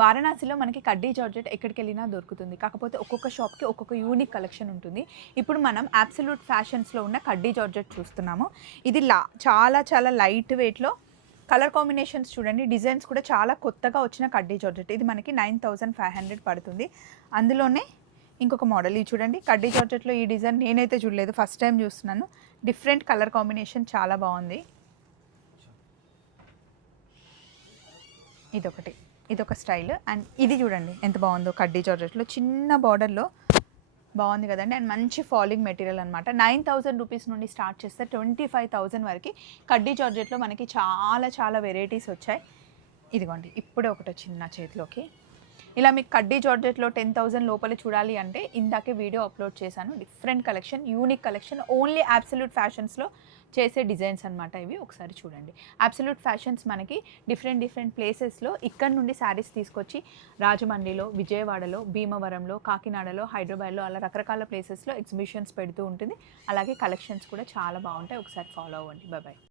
వారణాసిలో మనకి కడ్డీ జార్జెట్ ఎక్కడికి వెళ్ళినా దొరుకుతుంది. కాకపోతే ఒక్కొక్క షాప్కి ఒక్కొక్క యూనిక్ కలెక్షన్ ఉంటుంది. ఇప్పుడు మనం అబ్సల్యూట్ ఫ్యాషన్స్లో ఉన్న కడ్డీ జార్జెట్ చూస్తున్నాము. ఇది లా చాలా చాలా లైట్ వెయిట్లో కలర్ కాంబినేషన్స్ చూడండి. డిజైన్స్ కూడా చాలా కొత్తగా వచ్చిన కడ్డీ జార్జెట్. ఇది మనకి నైన్ థౌజండ్ ఫైవ్ హండ్రెడ్ పడుతుంది. అందులోనే ఇంకొక మోడల్ ఇది చూడండి. కడ్డీ జార్జెట్లో ఈ డిజైన్ నేనైతే చూడలేదు. ఫస్ట్ టైం చూస్తున్నాను. డిఫరెంట్ కలర్ కాంబినేషన్ చాలా బాగుంది. ఇదొకటి. ఇదొక స్టైల్. అండ్ ఇది చూడండి ఎంత బాగుందో కడ్డీ జార్జెట్లో చిన్న బార్డర్లో బాగుంది కదండి. అండ్ మంచి ఫాలింగ్ మెటీరియల్ అనమాట నైన్ థౌజండ్ రూపీస్ నుండి స్టార్ట్ చేస్తే ట్వంటీ ఫైవ్ థౌజండ్ వరకు కడ్డీ జార్జెట్లో మనకి చాలా చాలా వెరైటీస్ వచ్చాయి. ఇదిగోండి ఇప్పుడే ఒకటి వచ్చింది నా చేతిలోకి. ఇలా మీకు కడ్డీ జార్జెట్లో టెన్ థౌసండ్ లోపల చూడాలి అంటే ఇందాకే వీడియో అప్లోడ్ చేశాను. Different collection unique collection only absolute ఫ్యాషన్స్లో చేసే డిజైన్స్ అనమాట ఇవి. ఒకసారి చూడండి. అబ్సల్యూట్ ఫ్యాషన్స్ మనకి డిఫరెంట్ డిఫరెంట్ ప్లేసెస్లో ఇక్కడ నుండి శారీస్ తీసుకొచ్చి రాజమండ్రిలో విజయవాడలో భీమవరంలో కాకినాడలో హైదరాబాద్లో అలా రకరకాల ప్లేసెస్లో ఎగ్జిబిషన్స్ పెడుతూ ఉంటుంది. అలాగే కలెక్షన్స్ కూడా చాలా బాగుంటాయి. ఒకసారి ఫాలో అవ్వండి. బాయ్